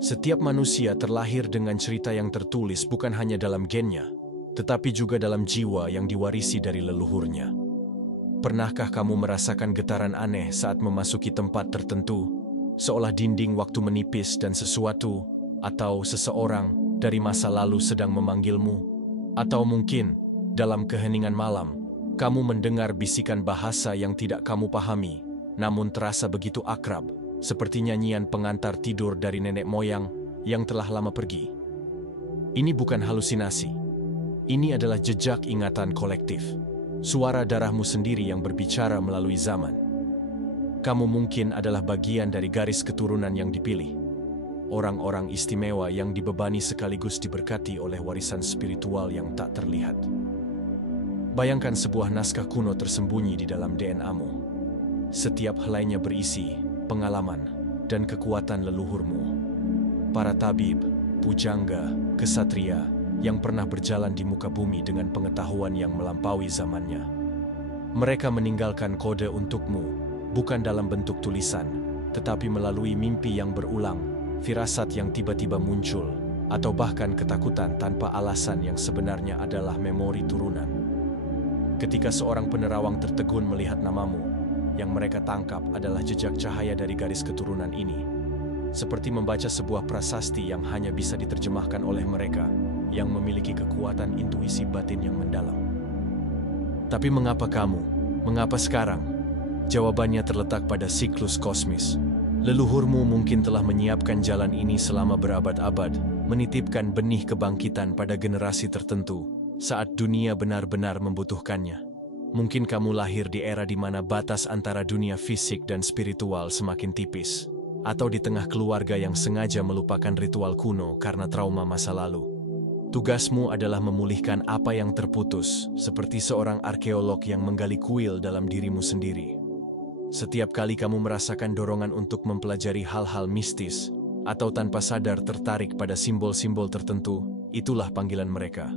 Setiap manusia terlahir dengan cerita yang tertulis bukan hanya dalam gennya, tetapi juga dalam jiwa yang diwarisi dari leluhurnya. Pernahkah kamu merasakan getaran aneh saat memasuki tempat tertentu, seolah dinding waktu menipis dan sesuatu atau seseorang dari masa lalu sedang memanggilmu? Atau mungkin, dalam keheningan malam, kamu mendengar bisikan bahasa yang tidak kamu pahami, namun terasa begitu akrab, seperti nyanyian pengantar tidur dari nenek moyang yang telah lama pergi. Ini bukan halusinasi. Ini adalah jejak ingatan kolektif. Suara darahmu sendiri yang berbicara melalui zaman. Kamu mungkin adalah bagian dari garis keturunan yang dipilih. Orang-orang istimewa yang dibebani sekaligus diberkati oleh warisan spiritual yang tak terlihat. Bayangkan sebuah naskah kuno tersembunyi di dalam DNA-mu. Setiap helainya berisi pengalaman, dan kekuatan leluhurmu. Para tabib, pujangga, kesatria yang pernah berjalan di muka bumi dengan pengetahuan yang melampaui zamannya. Mereka meninggalkan kode untukmu, bukan dalam bentuk tulisan, tetapi melalui mimpi yang berulang, firasat yang tiba-tiba muncul, atau bahkan ketakutan tanpa alasan yang sebenarnya adalah memori turunan. Ketika seorang penerawang tertegun melihat namamu, yang mereka tangkap adalah jejak cahaya dari garis keturunan ini. Seperti membaca sebuah prasasti yang hanya bisa diterjemahkan oleh mereka yang memiliki kekuatan intuisi batin yang mendalam. Tapi mengapa kamu? Mengapa sekarang? Jawabannya terletak pada siklus kosmis. Leluhurmu mungkin telah menyiapkan jalan ini selama berabad-abad, menitipkan benih kebangkitan pada generasi tertentu saat dunia benar-benar membutuhkannya. Mungkin kamu lahir di era di mana batas antara dunia fisik dan spiritual semakin tipis, atau di tengah keluarga yang sengaja melupakan ritual kuno karena trauma masa lalu. Tugasmu adalah memulihkan apa yang terputus, seperti seorang arkeolog yang menggali kuil dalam dirimu sendiri. Setiap kali kamu merasakan dorongan untuk mempelajari hal-hal mistis, atau tanpa sadar tertarik pada simbol-simbol tertentu, itulah panggilan mereka.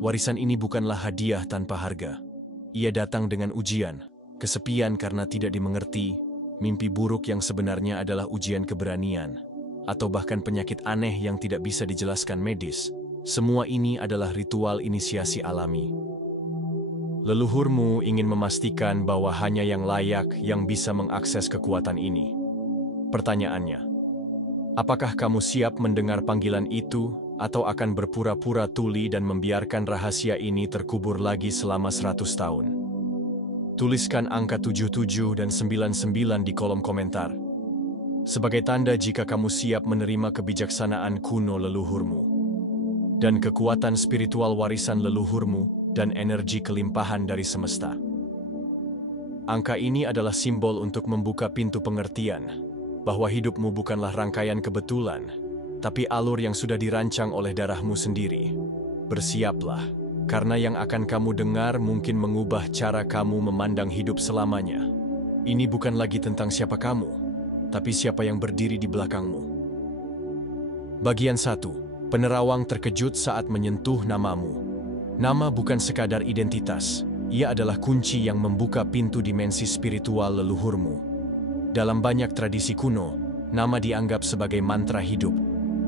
Warisan ini bukanlah hadiah tanpa harga. Ia datang dengan ujian, kesepian karena tidak dimengerti, mimpi buruk yang sebenarnya adalah ujian keberanian, atau bahkan penyakit aneh yang tidak bisa dijelaskan medis. Semua ini adalah ritual inisiasi alami. Leluhurmu ingin memastikan bahwa hanya yang layak yang bisa mengakses kekuatan ini. Pertanyaannya, apakah kamu siap mendengar panggilan itu, atau akan berpura-pura tuli dan membiarkan rahasia ini terkubur lagi selama 100 tahun? Tuliskan angka 77 dan 99 di kolom komentar. Sebagai tanda jika kamu siap menerima kebijaksanaan kuno leluhurmu dan kekuatan spiritual warisan leluhurmu dan energi kelimpahan dari semesta. Angka ini adalah simbol untuk membuka pintu pengertian bahwa hidupmu bukanlah rangkaian kebetulan, tapi alur yang sudah dirancang oleh darahmu sendiri. Bersiaplah, karena yang akan kamu dengar mungkin mengubah cara kamu memandang hidup selamanya. Ini bukan lagi tentang siapa kamu, tapi siapa yang berdiri di belakangmu. Bagian 1. Penerawang terkejut saat menyentuh namamu. Nama bukan sekadar identitas, ia adalah kunci yang membuka pintu dimensi spiritual leluhurmu. Dalam banyak tradisi kuno, nama dianggap sebagai mantra hidup,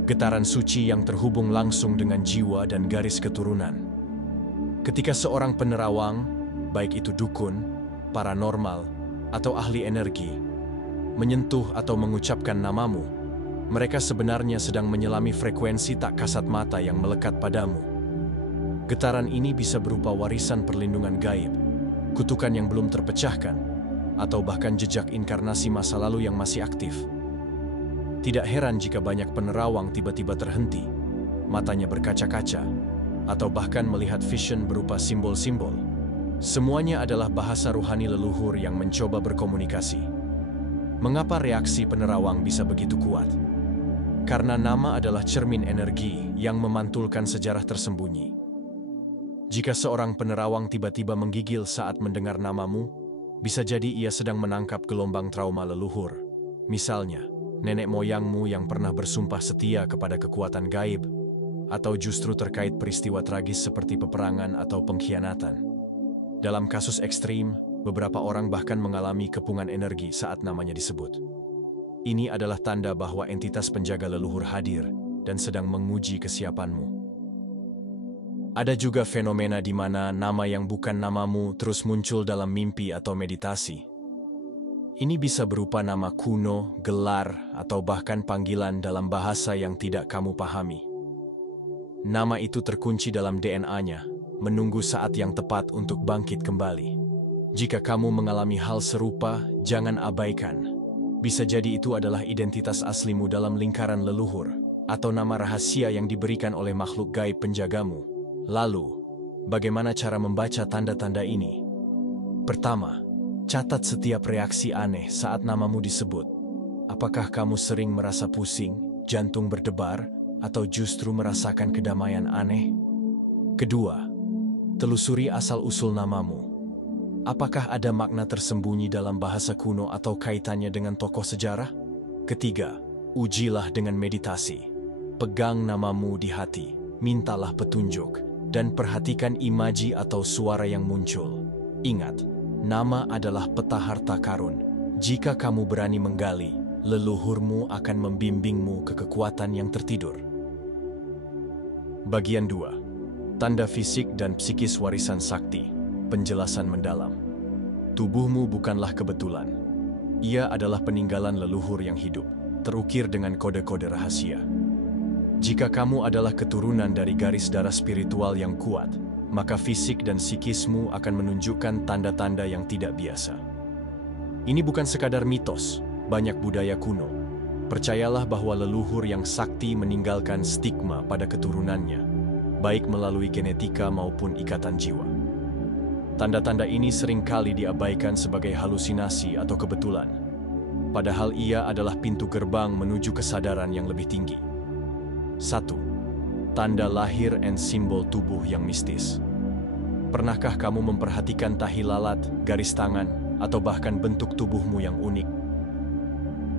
getaran suci yang terhubung langsung dengan jiwa dan garis keturunan. Ketika seorang penerawang, baik itu dukun, paranormal, atau ahli energi, menyentuh atau mengucapkan namamu, mereka sebenarnya sedang menyelami frekuensi tak kasat mata yang melekat padamu. Getaran ini bisa berupa warisan perlindungan gaib, kutukan yang belum terpecahkan, atau bahkan jejak inkarnasi masa lalu yang masih aktif. Tidak heran jika banyak penerawang tiba-tiba terhenti, matanya berkaca-kaca, atau bahkan melihat vision berupa simbol-simbol. Semuanya adalah bahasa ruhani leluhur yang mencoba berkomunikasi. Mengapa reaksi penerawang bisa begitu kuat? Karena nama adalah cermin energi yang memantulkan sejarah tersembunyi. Jika seorang penerawang tiba-tiba menggigil saat mendengar namamu, bisa jadi ia sedang menangkap gelombang trauma leluhur. Misalnya, nenek moyangmu yang pernah bersumpah setia kepada kekuatan gaib, atau justru terkait peristiwa tragis seperti peperangan atau pengkhianatan. Dalam kasus ekstrim, beberapa orang bahkan mengalami kepungan energi saat namanya disebut. Ini adalah tanda bahwa entitas penjaga leluhur hadir dan sedang menguji kesiapanmu. Ada juga fenomena di mana nama yang bukan namamu terus muncul dalam mimpi atau meditasi. Ini bisa berupa nama kuno, gelar, atau bahkan panggilan dalam bahasa yang tidak kamu pahami. Nama itu terkunci dalam DNA-nya, menunggu saat yang tepat untuk bangkit kembali. Jika kamu mengalami hal serupa, jangan abaikan. Bisa jadi itu adalah identitas aslimu dalam lingkaran leluhur, atau nama rahasia yang diberikan oleh makhluk gaib penjagamu. Lalu, bagaimana cara membaca tanda-tanda ini? Pertama, catat setiap reaksi aneh saat namamu disebut. Apakah kamu sering merasa pusing, jantung berdebar, atau justru merasakan kedamaian aneh? Kedua, telusuri asal-usul namamu. Apakah ada makna tersembunyi dalam bahasa kuno atau kaitannya dengan tokoh sejarah? Ketiga, ujilah dengan meditasi. Pegang namamu di hati, mintalah petunjuk, dan perhatikan imaji atau suara yang muncul. Ingat, nama adalah peta harta karun. Jika kamu berani menggali, leluhurmu akan membimbingmu ke kekuatan yang tertidur. Bagian 2. Tanda fisik dan psikis warisan sakti. Penjelasan mendalam. Tubuhmu bukanlah kebetulan. Ia adalah peninggalan leluhur yang hidup, terukir dengan kode-kode rahasia. Jika kamu adalah keturunan dari garis darah spiritual yang kuat, maka fisik dan psikismu akan menunjukkan tanda-tanda yang tidak biasa. Ini bukan sekadar mitos, banyak budaya kuno. Percayalah bahwa leluhur yang sakti meninggalkan stigma pada keturunannya, baik melalui genetika maupun ikatan jiwa. Tanda-tanda ini seringkali diabaikan sebagai halusinasi atau kebetulan, padahal ia adalah pintu gerbang menuju kesadaran yang lebih tinggi. 1. Tanda lahir dan simbol tubuh yang mistis. Pernahkah kamu memperhatikan tahi lalat, garis tangan, atau bahkan bentuk tubuhmu yang unik?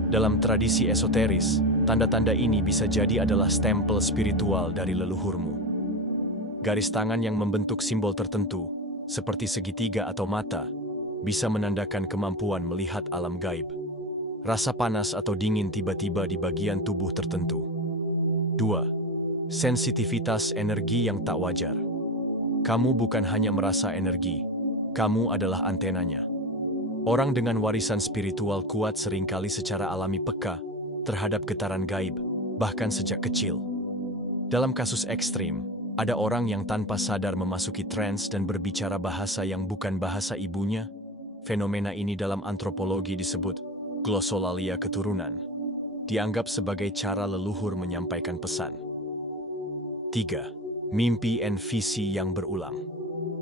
Dalam tradisi esoteris, tanda-tanda ini bisa jadi adalah stempel spiritual dari leluhurmu. Garis tangan yang membentuk simbol tertentu, seperti segitiga atau mata, bisa menandakan kemampuan melihat alam gaib. Rasa panas atau dingin tiba-tiba di bagian tubuh tertentu. 2. Sensitivitas energi yang tak wajar. Kamu bukan hanya merasa energi, kamu adalah antenanya. Orang dengan warisan spiritual kuat seringkali secara alami peka terhadap getaran gaib, bahkan sejak kecil. Dalam kasus ekstrim, ada orang yang tanpa sadar memasuki trans dan berbicara bahasa yang bukan bahasa ibunya. Fenomena ini dalam antropologi disebut glosolalia keturunan. Dianggap sebagai cara leluhur menyampaikan pesan. 3. Mimpi dan visi yang berulang.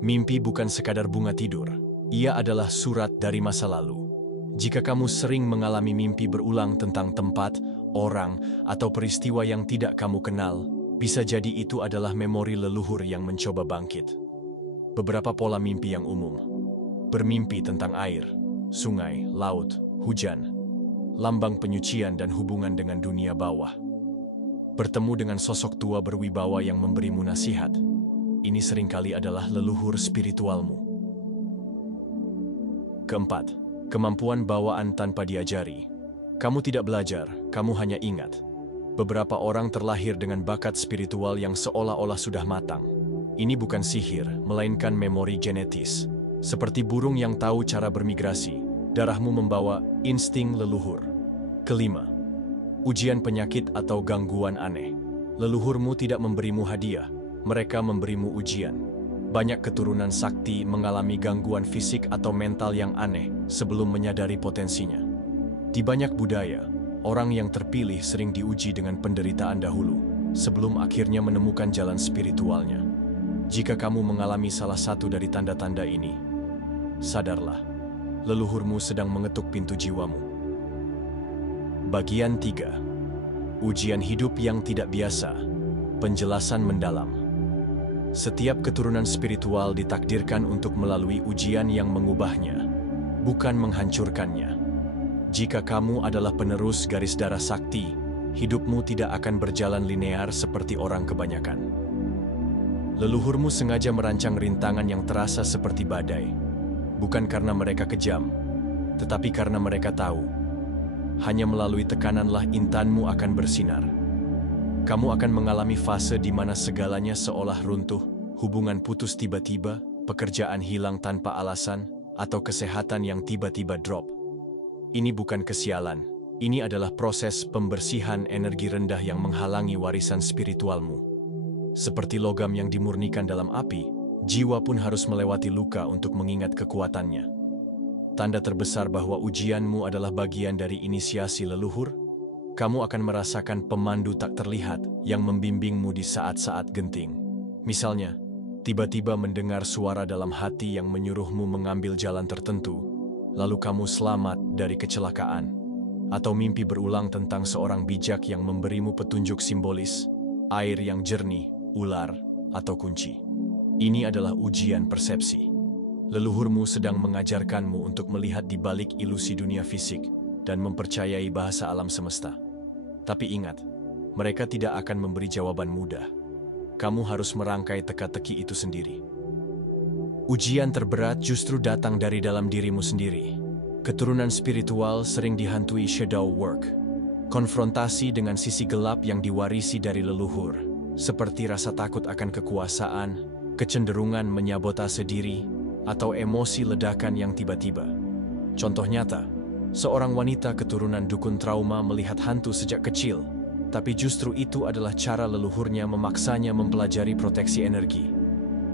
Mimpi bukan sekadar bunga tidur. Ia adalah surat dari masa lalu. Jika kamu sering mengalami mimpi berulang tentang tempat, orang, atau peristiwa yang tidak kamu kenal, bisa jadi itu adalah memori leluhur yang mencoba bangkit. Beberapa pola mimpi yang umum. Bermimpi tentang air, sungai, laut, hujan, lambang penyucian dan hubungan dengan dunia bawah. Bertemu dengan sosok tua berwibawa yang memberimu nasihat. Ini seringkali adalah leluhur spiritualmu. Keempat, kemampuan bawaan tanpa diajari. Kamu tidak belajar, kamu hanya ingat. Beberapa orang terlahir dengan bakat spiritual yang seolah-olah sudah matang. Ini bukan sihir, melainkan memori genetis. Seperti burung yang tahu cara bermigrasi, darahmu membawa insting leluhur. Kelima, ujian penyakit atau gangguan aneh. Leluhurmu tidak memberimu hadiah, mereka memberimu ujian. Banyak keturunan sakti mengalami gangguan fisik atau mental yang aneh sebelum menyadari potensinya. Di banyak budaya, orang yang terpilih sering diuji dengan penderitaan dahulu, sebelum akhirnya menemukan jalan spiritualnya. Jika kamu mengalami salah satu dari tanda-tanda ini, sadarlah, leluhurmu sedang mengetuk pintu jiwamu. Bagian 3. Ujian hidup yang tidak biasa. Penjelasan mendalam. Setiap keturunan spiritual ditakdirkan untuk melalui ujian yang mengubahnya, bukan menghancurkannya. Jika kamu adalah penerus garis darah sakti, hidupmu tidak akan berjalan linear seperti orang kebanyakan. Leluhurmu sengaja merancang rintangan yang terasa seperti badai, bukan karena mereka kejam, tetapi karena mereka tahu Hanya melalui tekananlah intanmu akan bersinar. Kamu akan mengalami fase di mana segalanya seolah runtuh, hubungan putus tiba-tiba, pekerjaan hilang tanpa alasan, atau kesehatan yang tiba-tiba drop. Ini bukan kesialan, ini adalah proses pembersihan energi rendah yang menghalangi warisan spiritualmu. Seperti logam yang dimurnikan dalam api, jiwa pun harus melewati luka untuk mengingat kekuatannya. Tanda terbesar bahwa ujianmu adalah bagian dari inisiasi leluhur, kamu akan merasakan pemandu tak terlihat yang membimbingmu di saat-saat genting. Misalnya, tiba-tiba mendengar suara dalam hati yang menyuruhmu mengambil jalan tertentu, lalu kamu selamat dari kecelakaan. Atau mimpi berulang tentang seorang bijak yang memberimu petunjuk simbolis, air yang jernih, ular, atau kunci. Ini adalah ujian persepsi. Leluhurmu sedang mengajarkanmu untuk melihat di balik ilusi dunia fisik dan mempercayai bahasa alam semesta. Tapi ingat, mereka tidak akan memberi jawaban mudah. Kamu harus merangkai teka-teki itu sendiri. Ujian terberat justru datang dari dalam dirimu sendiri. Keturunan spiritual sering dihantui shadow work, konfrontasi dengan sisi gelap yang diwarisi dari leluhur, seperti rasa takut akan kekuasaan, kecenderungan menyabotase diri, atau emosi ledakan yang tiba-tiba. Contoh nyata, seorang wanita keturunan dukun trauma melihat hantu sejak kecil, tapi justru itu adalah cara leluhurnya memaksanya mempelajari proteksi energi.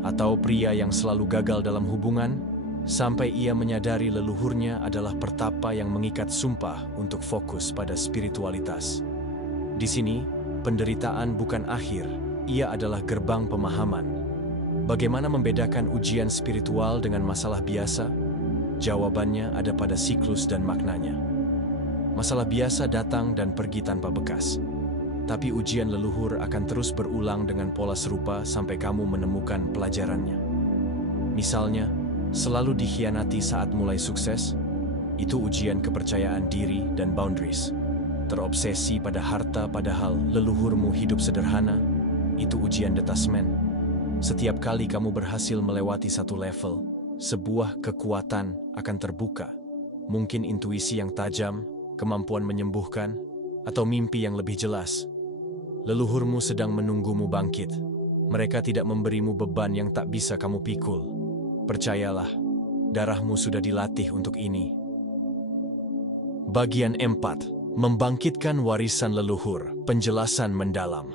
Atau pria yang selalu gagal dalam hubungan, sampai ia menyadari leluhurnya adalah pertapa yang mengikat sumpah untuk fokus pada spiritualitas. Di sini, penderitaan bukan akhir, ia adalah gerbang pemahaman. Bagaimana membedakan ujian spiritual dengan masalah biasa? Jawabannya ada pada siklus dan maknanya. Masalah biasa datang dan pergi tanpa bekas. Tapi ujian leluhur akan terus berulang dengan pola serupa sampai kamu menemukan pelajarannya. Misalnya, selalu dikhianati saat mulai sukses, itu ujian kepercayaan diri dan boundaries. Terobsesi pada harta padahal leluhurmu hidup sederhana, itu ujian detachment. Setiap kali kamu berhasil melewati satu level, sebuah kekuatan akan terbuka. Mungkin intuisi yang tajam, kemampuan menyembuhkan, atau mimpi yang lebih jelas. Leluhurmu sedang menunggumu bangkit. Mereka tidak memberimu beban yang tak bisa kamu pikul. Percayalah, darahmu sudah dilatih untuk ini. Bagian 4. Membangkitkan warisan leluhur. Penjelasan mendalam.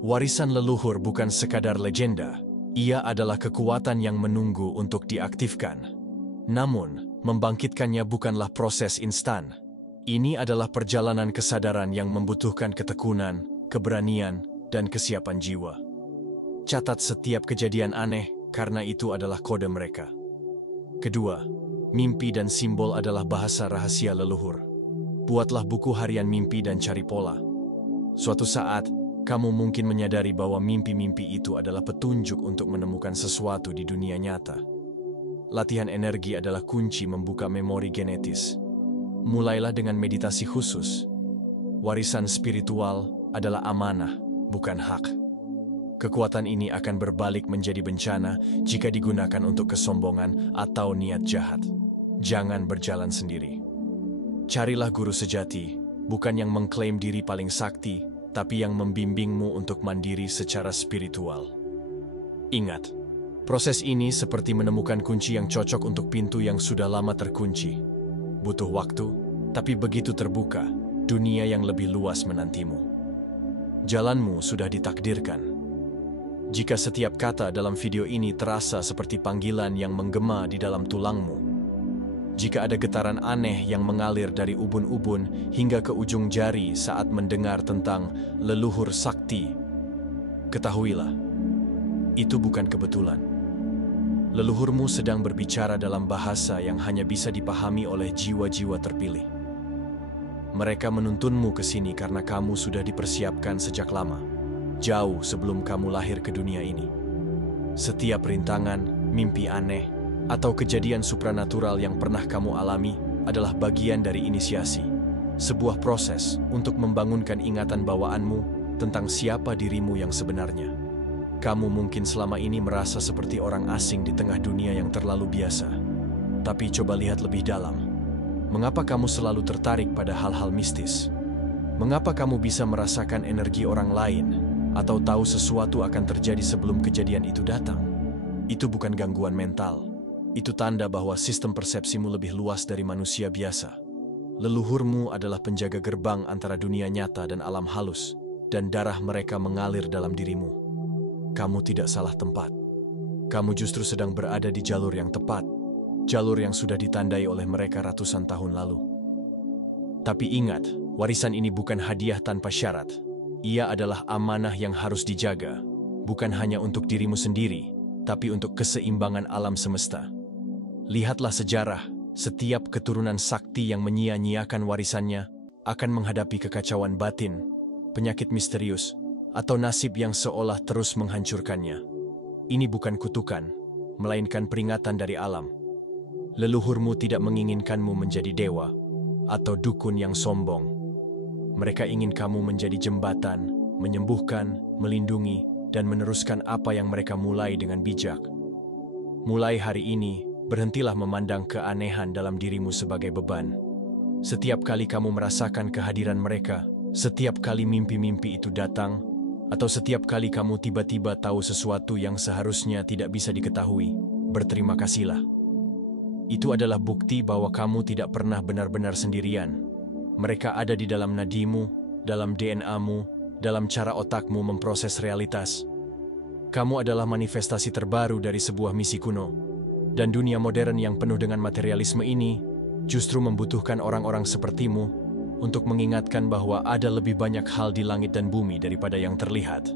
Warisan leluhur bukan sekadar legenda. Ia adalah kekuatan yang menunggu untuk diaktifkan. Namun, membangkitkannya bukanlah proses instan. Ini adalah perjalanan kesadaran yang membutuhkan ketekunan, keberanian, dan kesiapan jiwa. Catat setiap kejadian aneh, karena itu adalah kode mereka. Kedua, mimpi dan simbol adalah bahasa rahasia leluhur. Buatlah buku harian mimpi dan cari pola. Suatu saat, kamu mungkin menyadari bahwa mimpi-mimpi itu adalah petunjuk untuk menemukan sesuatu di dunia nyata. Latihan energi adalah kunci membuka memori genetis. Mulailah dengan meditasi khusus. Warisan spiritual adalah amanah, bukan hak. Kekuatan ini akan berbalik menjadi bencana jika digunakan untuk kesombongan atau niat jahat. Jangan berjalan sendiri. Carilah guru sejati, bukan yang mengklaim diri paling sakti, tapi yang membimbingmu untuk mandiri secara spiritual. Ingat, proses ini seperti menemukan kunci yang cocok untuk pintu yang sudah lama terkunci. Butuh waktu, tapi begitu terbuka, dunia yang lebih luas menantimu. Jalanmu sudah ditakdirkan. Jika setiap kata dalam video ini terasa seperti panggilan yang menggema di dalam tulangmu, jika ada getaran aneh yang mengalir dari ubun-ubun hingga ke ujung jari saat mendengar tentang leluhur sakti, ketahuilah, itu bukan kebetulan. Leluhurmu sedang berbicara dalam bahasa yang hanya bisa dipahami oleh jiwa-jiwa terpilih. Mereka menuntunmu ke sini karena kamu sudah dipersiapkan sejak lama, jauh sebelum kamu lahir ke dunia ini. Setiap rintangan, mimpi aneh, atau kejadian supranatural yang pernah kamu alami adalah bagian dari inisiasi. Sebuah proses untuk membangunkan ingatan bawaanmu tentang siapa dirimu yang sebenarnya. Kamu mungkin selama ini merasa seperti orang asing di tengah dunia yang terlalu biasa. Tapi coba lihat lebih dalam. Mengapa kamu selalu tertarik pada hal-hal mistis? Mengapa kamu bisa merasakan energi orang lain atau tahu sesuatu akan terjadi sebelum kejadian itu datang? Itu bukan gangguan mental. Itu tanda bahwa sistem persepsimu lebih luas dari manusia biasa. Leluhurmu adalah penjaga gerbang antara dunia nyata dan alam halus, dan darah mereka mengalir dalam dirimu. Kamu tidak salah tempat. Kamu justru sedang berada di jalur yang tepat, jalur yang sudah ditandai oleh mereka ratusan tahun lalu. Tapi ingat, warisan ini bukan hadiah tanpa syarat. Ia adalah amanah yang harus dijaga, bukan hanya untuk dirimu sendiri, tapi untuk keseimbangan alam semesta. Lihatlah sejarah, setiap keturunan sakti yang menyia-nyiakan warisannya akan menghadapi kekacauan batin, penyakit misterius, atau nasib yang seolah terus menghancurkannya. Ini bukan kutukan, melainkan peringatan dari alam. Leluhurmu tidak menginginkanmu menjadi dewa atau dukun yang sombong. Mereka ingin kamu menjadi jembatan, menyembuhkan, melindungi, dan meneruskan apa yang mereka mulai dengan bijak. Mulai hari ini, berhentilah memandang keanehan dalam dirimu sebagai beban. Setiap kali kamu merasakan kehadiran mereka, setiap kali mimpi-mimpi itu datang, atau setiap kali kamu tiba-tiba tahu sesuatu yang seharusnya tidak bisa diketahui, berterima kasihlah. Itu adalah bukti bahwa kamu tidak pernah benar-benar sendirian. Mereka ada di dalam nadimu, dalam DNA-mu, dalam cara otakmu memproses realitas. Kamu adalah manifestasi terbaru dari sebuah misi kuno. Dan dunia modern yang penuh dengan materialisme ini justru membutuhkan orang-orang sepertimu untuk mengingatkan bahwa ada lebih banyak hal di langit dan bumi daripada yang terlihat.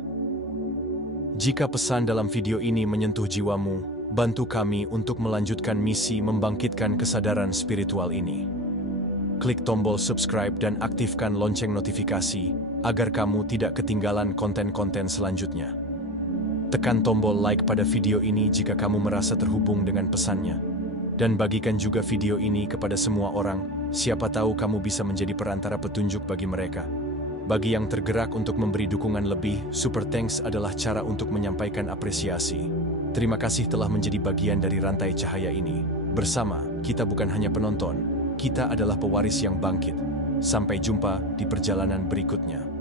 Jika pesan dalam video ini menyentuh jiwamu, bantu kami untuk melanjutkan misi membangkitkan kesadaran spiritual ini. Klik tombol subscribe dan aktifkan lonceng notifikasi agar kamu tidak ketinggalan konten-konten selanjutnya. Tekan tombol like pada video ini jika kamu merasa terhubung dengan pesannya. Dan bagikan juga video ini kepada semua orang, siapa tahu kamu bisa menjadi perantara petunjuk bagi mereka. Bagi yang tergerak untuk memberi dukungan lebih, Super Thanks adalah cara untuk menyampaikan apresiasi. Terima kasih telah menjadi bagian dari rantai cahaya ini. Bersama, kita bukan hanya penonton, kita adalah pewaris yang bangkit. Sampai jumpa di perjalanan berikutnya.